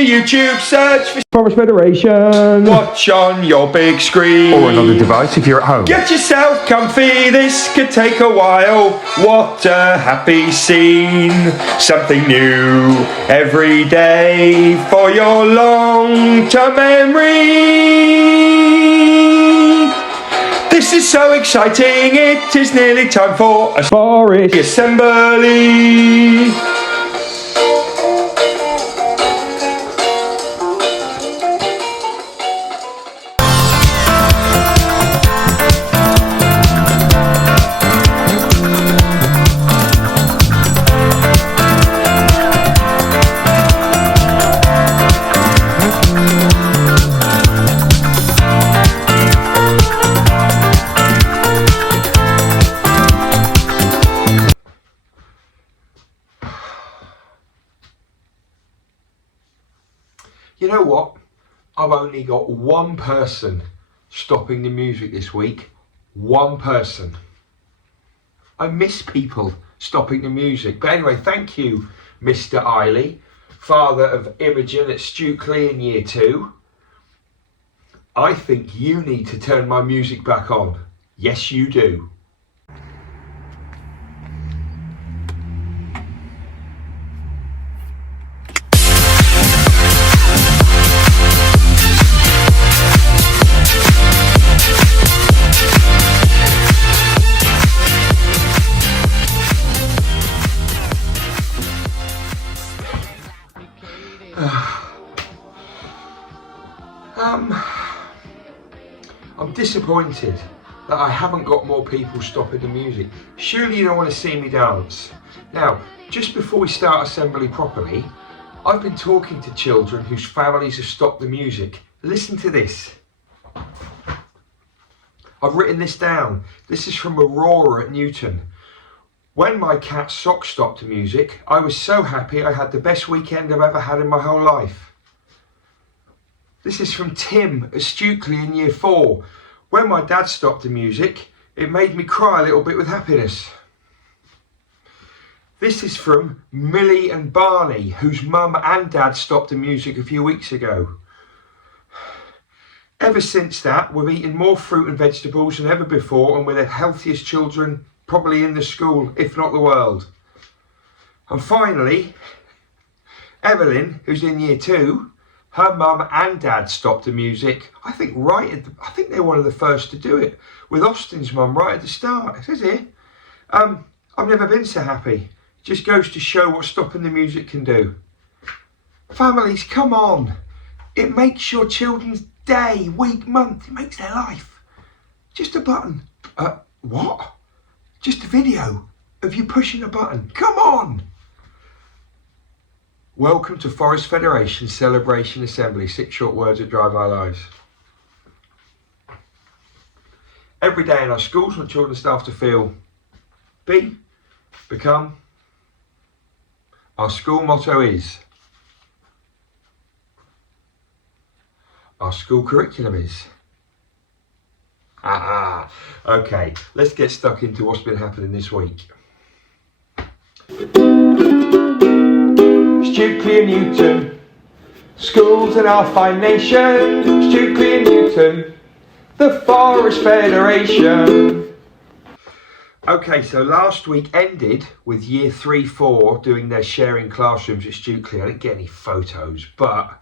your YouTube, search for Forest Federation. watch on your big screen. Or another device if you're at home. Get yourself comfy, this could take a while. What a happy scene. Something new every day for your long-term memory. This is so exciting, it is nearly time for a Forest assembly. You know what? I've only got one person stopping the music this week. One person. I miss people stopping the music. But anyway, thank you, Mr. Eiley, father of Imogen at Stukely in year 2. I think you need to turn my music back on. Yes, you do. I'm disappointed that I haven't got more people stopping the music. Surely you don't want to see me dance. Now, just before we start assembly properly, I've been talking to children whose families have stopped the music. Listen to this. I've written this down. This is from Aurora at Newton. When my cat's socks stopped the music, I was so happy I had the best weekend I've ever had in my whole life. This is from Tim at Stukely in year 4. When my dad stopped the music, it made me cry a little bit with happiness. This is from Millie and Barney, whose mum and dad stopped the music a few weeks ago. Ever since that, we've eaten more fruit and vegetables than ever before, and we're the healthiest children probably in the school, if not the world. And finally, Evelyn, who's in year 2, her mum and dad stopped the music. I think they're one of the first to do it, with Austin's mum right at the start. It says here, I've never been so happy. It just goes to show what stopping the music can do. Families, come on. It makes your children's day, week, month. It makes their life. Just a button. What? Just a video of you pushing a button. Come on. Welcome to Forest Federation Celebration Assembly. 6 short words that drive our lives. Every day in our schools, we want children and staff to feel, become. Our school motto is. Our school curriculum is. Okay, let's get stuck into what's been happening this week. Stukely and Newton, schools in our fine nation. Stukely and Newton, the Forest Federation. Okay, so last week ended with year 3-4 doing their sharing classrooms at Stukely. I didn't get any photos, but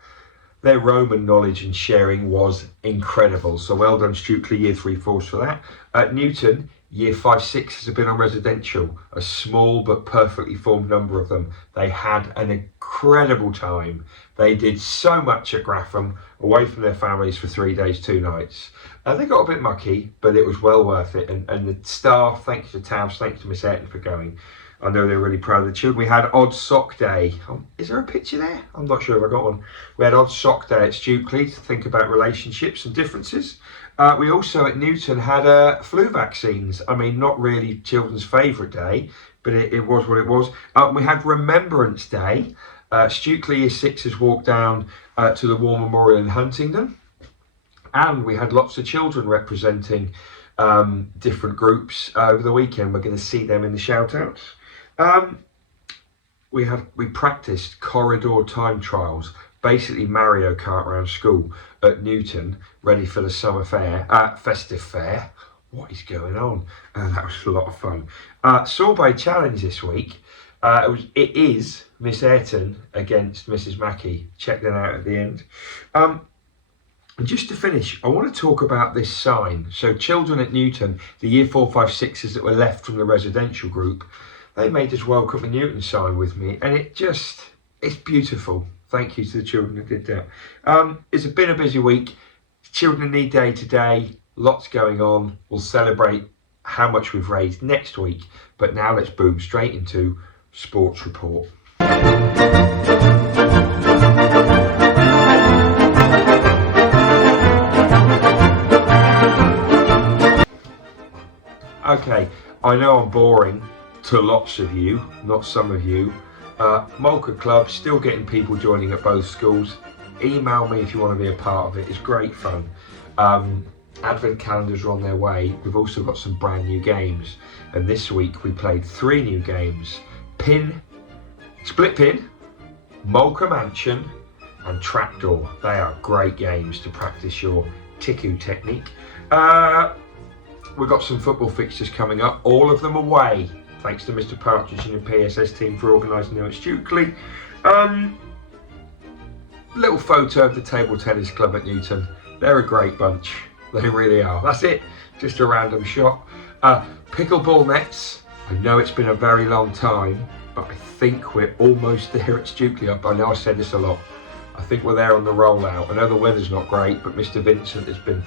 their Roman knowledge and sharing was incredible. So well done, Stukely, year 3-4s for that. At Newton, year 5-6s have been on residential, a small but perfectly formed number of them. They had an incredible time. They did so much at Graffham, away from their families for 3 days, 2 nights. They got a bit mucky, but it was well worth it. And the staff, thanks to Tabs, thanks to Miss Ayrton for going. I know they're really proud of the children. We had Odd Sock Day. Is there a picture there? I'm not sure if I got one. We had Odd Sock Day at Stukely to think about relationships and differences. We also at Newton had flu vaccines. I mean, not really children's favourite day, but it was what it was. We had Remembrance Day. Stukely Year 6s walked down to the War Memorial in Huntingdon. And we had lots of children representing different groups over the weekend. We're going to see them in the shout-outs. We practiced corridor time trials. basically Mario Kart around school at Newton, ready for the summer fair, festive fair. What is going on? That was a lot of fun. Sorbet challenge this week. It is Miss Ayrton against Mrs. Mackey. Check that out at the end. And just to finish, I want to talk about this sign. So children at Newton, the year 4, 5, 6s that were left from the residential group, they made us welcome a Newton sign with me, and it's beautiful. Thank you to the children who did that. It's been a busy week. Children Need Day today, lots going on. We'll celebrate how much we've raised next week, but now let's boom straight into Sports Report. Okay, I know I'm boring to lots of you, not some of you. Molka Club, still getting people joining at both schools. Email me if you want to be a part of it, it's great fun. Advent calendars are on their way. We've also got some brand new games. And this week we played 3 new games. Split Pin, Molka Mansion and Trapdoor. They are great games to practice your Tiku technique. We've got some football fixtures coming up, all of them away. Thanks to Mr. Partridge and the PSS team for organising them at Stukely. Little photo of the table tennis club at Newton. They're a great bunch. They really are. That's it. Just a random shot. Pickleball nets. I know it's been a very long time, but I think we're almost there at Stukely. I know I said this a lot. I think we're there on the rollout. I know the weather's not great, but Mr. Vincent has been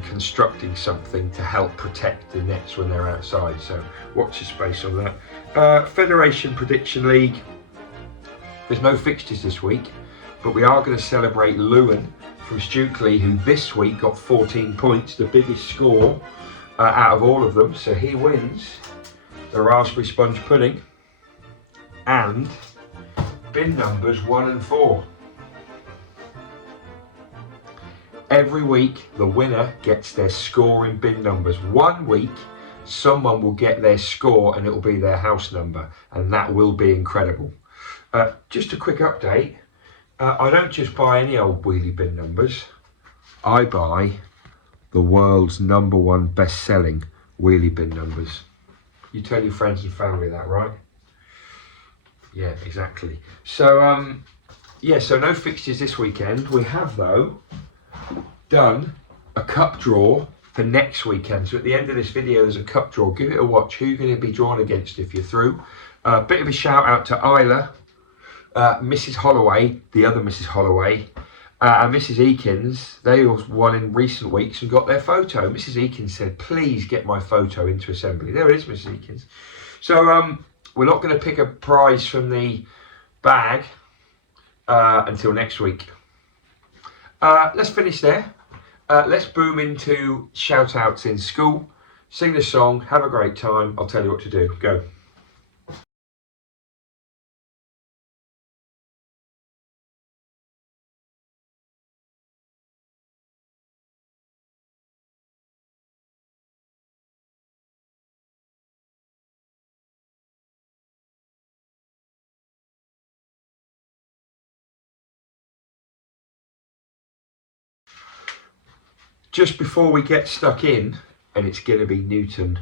constructing something to help protect the nets when they're outside, so watch your space on that. Federation Prediction League, there's no fixtures this week, but we are going to celebrate Lewin from Stukely, who this week got 14 points, the biggest score out of all of them, so he wins the raspberry sponge pudding and bin numbers 1 and 4. Every week, the winner gets their score in bin numbers. 1 week, someone will get their score and it will be their house number, and that will be incredible. Just a quick update. I don't just buy any old wheelie bin numbers. I buy the world's #1 best-selling wheelie bin numbers. You tell your friends and family that, right? Yeah, exactly. So, so no fixtures this weekend. We have, though, done a cup draw for next weekend. So at the end of this video there's a cup draw. Give it a watch. Who you're going to be drawn against if you're through. A bit of a shout out to Isla, Mrs. Holloway, the other Mrs. Holloway, and Mrs. Eakins. They all won in recent weeks and got their photo. Mrs. Eakins said, please get my photo into assembly. There it is, Mrs. Eakins. So we're not going to pick a prize from the bag until next week. Let's finish there. Let's boom into shout outs in school. Sing the song, have a great time. I'll tell you what to do. Go. Just before we get stuck in, and it's going to be Newton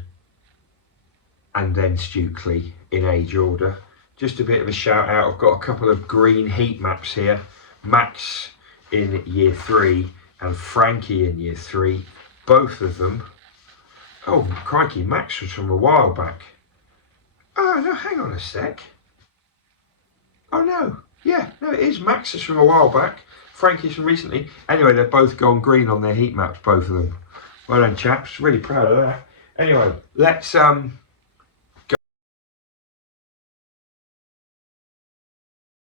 and then Stukely in age order, just a bit of a shout out. I've got a couple of green heat maps here. Max in year 3 and Frankie in year 3. Both of them. Oh, crikey, Max was from a while back. Oh, no, hang on a sec. Oh, no. Yeah, no, it is. Max is from a while back. Frankie's from recently. Anyway, they've both gone green on their heat maps, both of them. Well done, chaps. Really proud of that. Anyway, let's go.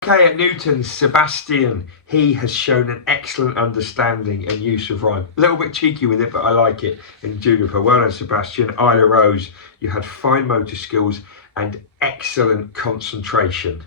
Okay, at Newton, Sebastian, he has shown an excellent understanding and use of rhyme. A little bit cheeky with it, but I like it in Juniper. Well done, Sebastian. Isla Rose, you had fine motor skills and excellent concentration.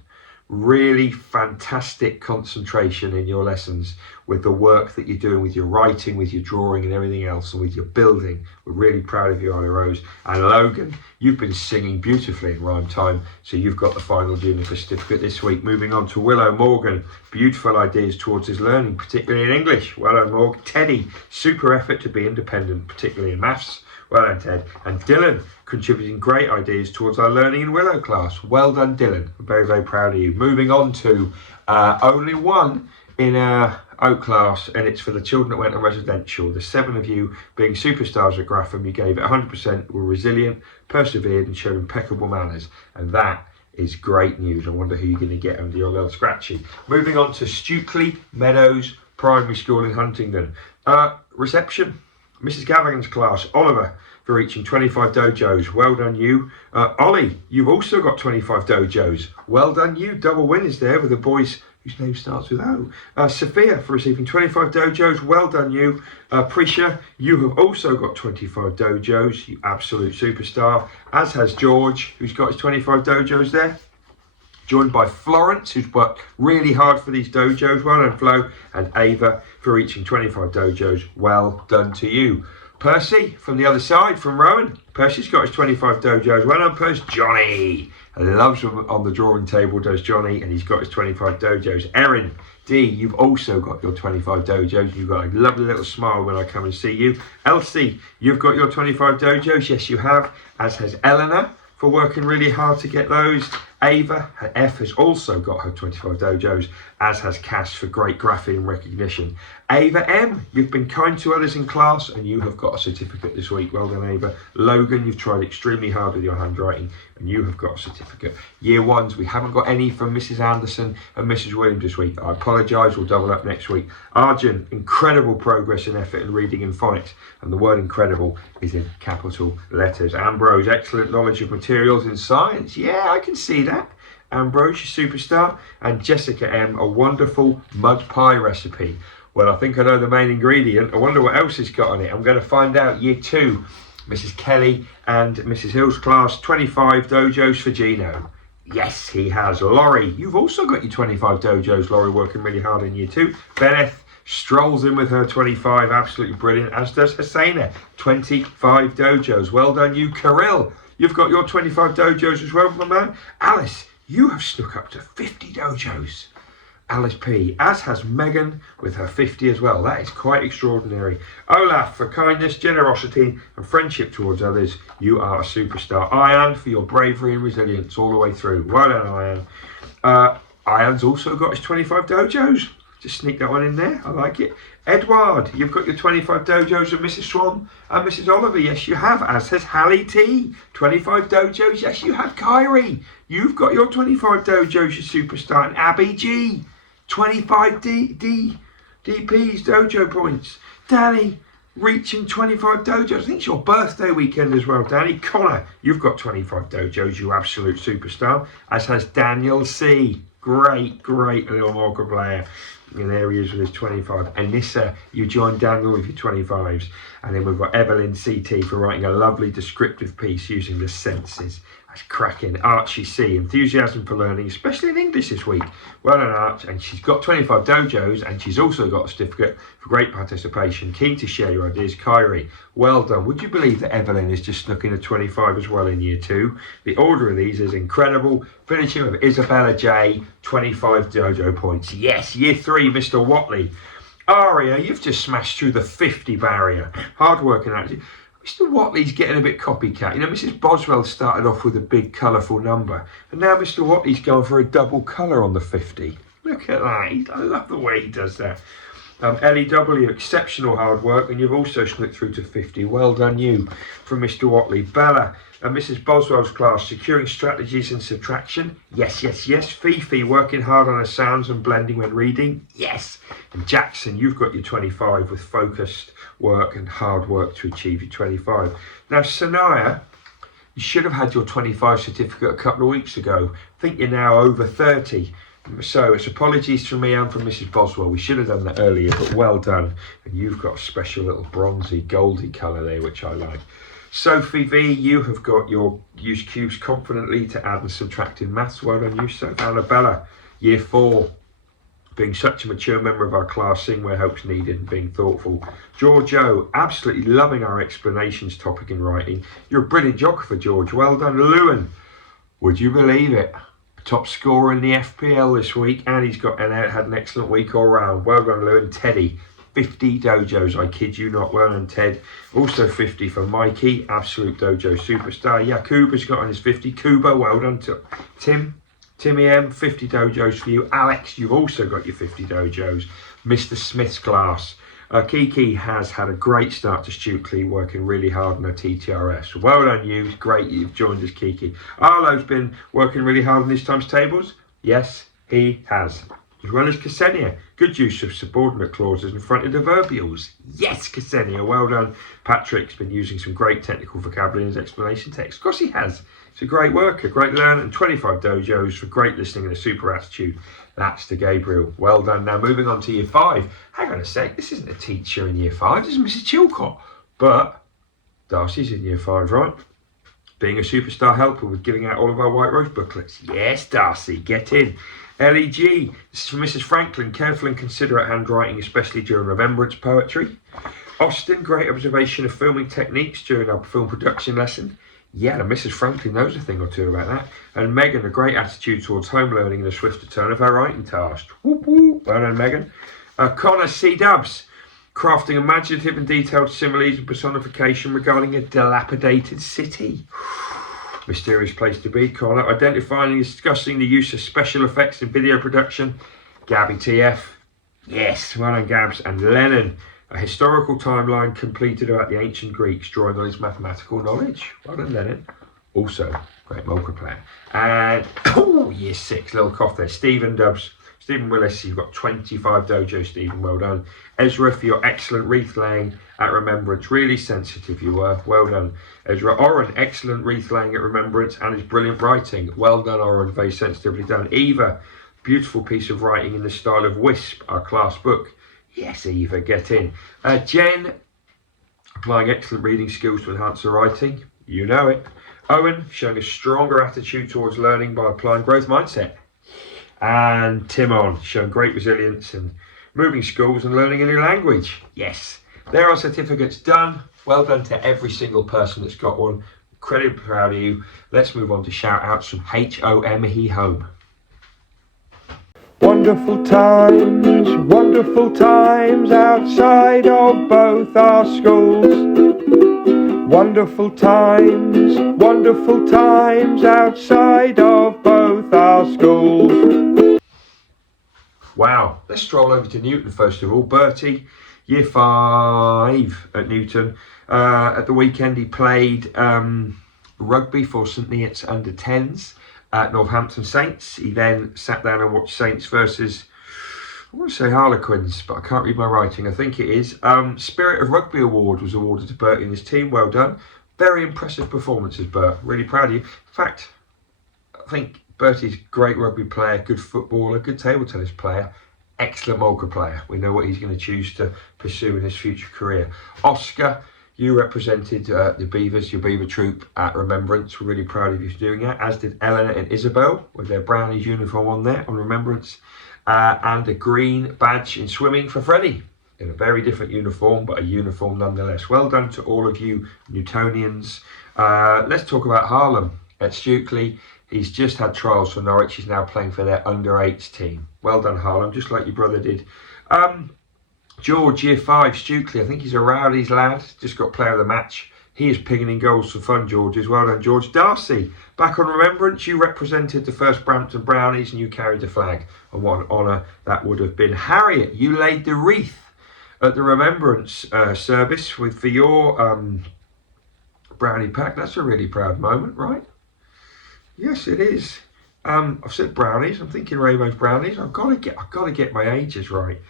Really fantastic concentration in your lessons. with the work that you're doing with your writing, with your drawing and everything else, and with your building. We're really proud of you, Isla Rose. And Logan, you've been singing beautifully in rhyme time, so you've got the final Juniper certificate this week. Moving on to Willow Morgan, beautiful ideas towards his learning, particularly in English. Well done, Morgan. Teddy, super effort to be independent, particularly in maths. Well done, Ted. And Dylan, contributing great ideas towards our learning in Willow class. Well done, Dylan. I'm very, very proud of you. Moving on to only one in our Oak class, and it's for the children that went on residential. The 7 of you, being superstars at Graffham, you gave it 100%, were resilient, persevered, and showed impeccable manners. And that is great news. I wonder who you're going to get under your little scratchy. Moving on to Stukeley Meadows Primary School in Huntingdon. Reception. Mrs. Gavigan's class, Oliver, for reaching 25 dojos. Well done, you. Ollie, you've also got 25 dojos. Well done, you. Double winners there with the boys whose name starts with O. Sophia, for receiving 25 dojos. Well done, you. Prisha, you have also got 25 dojos. You absolute superstar. As has George, who's got his 25 dojos there. Joined by Florence, who's worked really hard for these dojos. Well done, Flo. And Ava for reaching 25 dojos. Well done to you. Percy, from the other side, from Rowan. Percy's got his 25 dojos. Well done, Percy. Johnny, loves them on the drawing table, does Johnny, and he's got his 25 dojos. Erin D, you've also got your 25 dojos. You've got a lovely little smile when I come and see you. Elsie, you've got your 25 dojos. Yes, you have. As has Eleanor, for working really hard to get those. Ava, her F, has also got her 25 dojos, as has Cass for great graphing recognition. Ava M, you've been kind to others in class and you have got a certificate this week. Well done, Ava. Logan, you've tried extremely hard with your handwriting and you have got a certificate. Year ones, we haven't got any from Mrs. Anderson and Mrs. Williams this week. I apologise, we'll double up next week. Arjun, incredible progress and effort in reading and phonics, and the word incredible is in capital letters. Ambrose, excellent knowledge of materials in science. Yeah, I can see that. Ambrose, your superstar. And Jessica M, a wonderful mud pie recipe. Well, I think I know the main ingredient. I wonder what else it's got on it. I'm going to find out. Year 2, Mrs. Kelly and Mrs. Hill's class, 25 dojos for Gino. Yes, he has. Laurie, you've also got your 25 dojos. Laurie working really hard in year 2. Bennett strolls in with her 25, absolutely brilliant, as does Hussaina, 25 dojos. Well done, you. Kirill, you've got your 25 dojos as well, my man. Alice, you have snuck up to 50 dojos. Alice P, as has Megan with her 50 as well. That is quite extraordinary. Olaf, for kindness, generosity and friendship towards others, you are a superstar. Ian, for your bravery and resilience all the way through. Well done, Ian. Ian's also got his 25 dojos. Just sneak that one in there. I like it. Edward, you've got your 25 dojos of Mrs. Swan and Mrs. Oliver. Yes, you have. As has Hallie T. 25 dojos. Yes, you have. Kyrie, you've got your 25 dojos, your superstar. And Abby G. 25 DPs, dojo points. Danny, reaching 25 dojos. I think it's your birthday weekend as well, Danny. Connor, you've got 25 dojos, you absolute superstar. As has Daniel C. Great little Morgan player in areas with his 25. Anissa, you joined Daniel with your 25s. And then we've got Evelyn CT for writing a lovely descriptive piece using the senses. That's cracking. Archie C, enthusiasm for learning, especially in English this week. Well done, Arch. And she's got 25 dojos and she's also got a certificate for great participation. Keen to share your ideas. Kyrie, well done. Would you believe that Evelyn has just snuck in a 25 as well in year 2? The order of these is incredible. Finishing with Isabella J, 25 dojo points. Yes, year 3, Mr. Watley. Aria, you've just smashed through the 50 barrier. Hard work and attitude. Mr. Watley's getting a bit copycat. You know, Mrs. Boswell started off with a big colourful number, and now Mr. Watley's going for a double colour on the 50. Look at that. I love the way he does that. LEW, exceptional hard work, and you've also snuck through to 50. Well done, you, from Mr. Watley. Bella and Mrs. Boswell's class, securing strategies and subtraction. Yes. Fifi, working hard on her sounds and blending when reading. Yes. And Jackson, you've got your 25 with focused work and hard work to achieve your 25. Now, Sanaya, you should have had your 25 certificate a couple of weeks ago. I think you're now over 30. So it's apologies from me and from Mrs. Boswell. We should have done that earlier, but well done. And you've got a special little bronzy, goldy colour there, which I like. Sophie V, you have got your use cubes confidently to add and subtract in maths. Well done, you, Sophie. Annabella, year 4. being such a mature member of our class, seeing where help's needed and being thoughtful. George absolutely loving our explanations topic in writing. You're a brilliant geographer, George. Well done. Lewin, would you believe it? Top scorer in the FPL this week, and he's had an excellent week all round. Well done, Lewin. Teddy, 50 dojos, I kid you not. Well done, Ted. Also 50 for Mikey, absolute dojo superstar. Yakuba's got on his 50. Kuba, well done to Timmy M, 50 dojos for you. Alex, you've also got your 50 dojos. Mr. Smith's class. Kiki has had a great start to Stukely, working really hard on her TTRS. Well done you, great you've joined us, Kiki. Arlo's been working really hard on his times tables. Yes, he has. As well as Ksenia, good use of subordinate clauses in front of adverbials. Yes, Ksenia, well done. Patrick's been using some great technical vocabulary in his explanation text. Of course he has. He's a great worker, great learner, and 25 dojos for great listening and a super attitude. That's to Gabriel. Well done. Now moving on to year 5. Hang on a sec, this isn't a teacher in year 5, this is Mrs. Chilcott. But Darcy's in year 5, right? Being a superstar helper with giving out all of our White Rose booklets. Yes, Darcy, get in. LEG, this is from Mrs. Franklin. Careful and considerate handwriting, especially during remembrance poetry. Austin, great observation of filming techniques during our film production lesson. Yeah, and Mrs. Franklin knows a thing or two about that. And Megan, a great attitude towards home learning and a swifter turn of her writing task. Whoop whoop. Well done, Megan. Connor C. Dubs, crafting imaginative and detailed similes and personification regarding a dilapidated city. Mysterious place to be, Connor. Identifying and discussing the use of special effects in video production. Gabby TF. Yes, well done, Gabs. And Lennon, a historical timeline completed about the ancient Greeks, drawing on his mathematical knowledge. Well done, Lennon. Also, great Mocha player. And, year 6, little cough there. Stephen Dubs. Stephen Willis, you've got 25 dojo, Stephen, well done. Ezra, for your excellent wreath laying at Remembrance. Really sensitive you were, well done. Ezra. Oren, excellent wreath laying at Remembrance and his brilliant writing. Well done, Oren, very sensitively done. Eva, beautiful piece of writing in the style of Wisp, our class book. Yes, Eva, get in. Jen, applying excellent reading skills to enhance her writing. You know it. Owen, showing a stronger attitude towards learning by applying growth mindset. And Timon, showing great resilience and moving schools and learning a new language. Yes, there are certificates done. Well done to every single person that's got one. Incredibly proud of you. Let's move on to shout outs from HOME Home. Wonderful times outside of both our schools. Wonderful times outside of both our schools. Wow, let's stroll over to Newton first of all. Bertie, year 5 at Newton. At the weekend he played rugby for St Neots under 10s at Northampton Saints. He then sat down and watched Saints versus, I want to say Harlequins, but I can't read my writing. I think it is. Spirit of Rugby Award was awarded to Bertie and his team. Well done. Very impressive performances, Bert. Really proud of you. In fact, I think Bertie's a great rugby player, good footballer, good table tennis player, excellent Mocha player. We know what he's going to choose to pursue in his future career. Oscar, you represented the Beavers, your Beaver troop at Remembrance. We're really proud of you for doing that, as did Eleanor and Isabel with their Brownies uniform on there on Remembrance. And a green badge in swimming for Freddie, in a very different uniform, but a uniform nonetheless. Well done to all of you Newtonians. Let's talk about Harlem at Stukely. He's just had trials for Norwich. He's now playing for their under-8s team. Well done, Harlem, just like your brother did. George, year 5, Stukely. I think he's a Rowdies lad. Just got player of the match. He is pinging in goals for fun, George, as well done, George. Darcy, back on Remembrance, you represented the first Brampton Brownies and you carried the flag. And what an honour that would have been. Harriet, you laid the wreath at the Remembrance service for your brownie pack. That's a really proud moment, right? Yes, it is. I've said brownies. I'm thinking Rainbow's Brownies. I've got to get my ages right.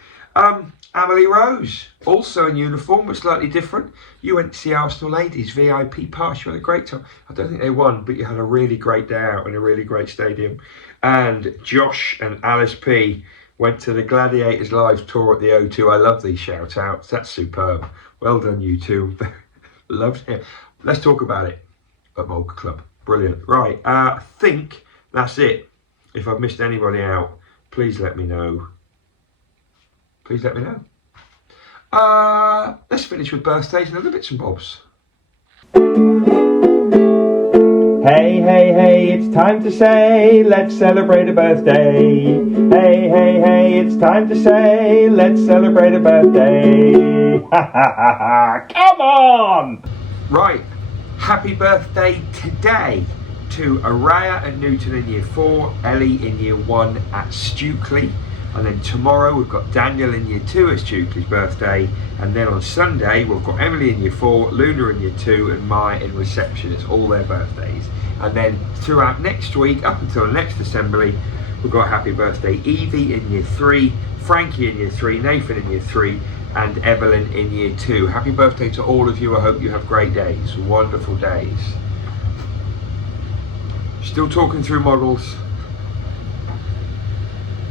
Emily Rose, also in uniform, but slightly different. You went to see Arsenal Ladies VIP pass. You had a great time. I don't think they won, but you had a really great day out in a really great stadium. And Josh and Alice P went to the Gladiators Live tour at the O2. I love these shout outs. That's superb. Well done, you two. Loved it. Let's talk about it at Mocha Club. Brilliant. Right, I think that's it. If I've missed anybody out, please let me know. please let me know. Let's finish with birthdays and other bits and bobs. Hey, hey, hey, it's time to say, let's celebrate a birthday. Hey, hey, hey, it's time to say, let's celebrate a birthday. Ha ha ha ha, come on! Right, happy birthday today to Araya and Newton in year 4, Ellie in year 1 at Stukely. And then tomorrow we've got Daniel in year 2 at Stukely's birthday. And then on Sunday we've got Emily in year 4, Luna in year 2 and Maya in reception. It's all their birthdays. And then throughout next week, up until next assembly, we've got happy birthday Evie in year 3, Frankie in year 3, Nathan in year 3 and Evelyn in year 2. Happy birthday to all of you. I hope you have great days, wonderful days. Still talking through models.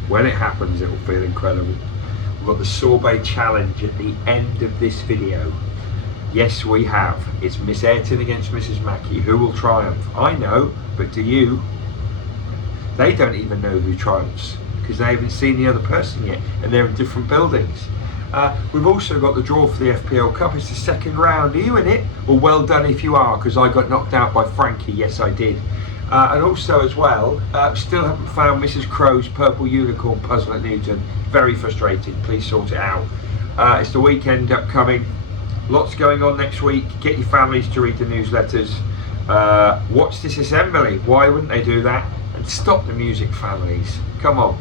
When it happens, it will feel incredible. We've got the sorbet challenge at the end of this video. Yes, we have. It's Miss Ayrton against Mrs. Mackey. Who will triumph? I know, but do you? They don't even know who triumphs because they haven't seen the other person yet, and they're in different buildings. We've also got the draw for the FPL Cup. It's the second round. Are you in it? Well, well done if you are, because I got knocked out by Frankie. Yes, I did. And also as well, still haven't found Mrs. Crow's purple unicorn puzzle at Newton. Very frustrating. Please sort it out. It's the weekend upcoming. Lots going on next week. Get your families to read the newsletters. Watch this assembly. Why wouldn't they do that? And stop the music, families. Come on.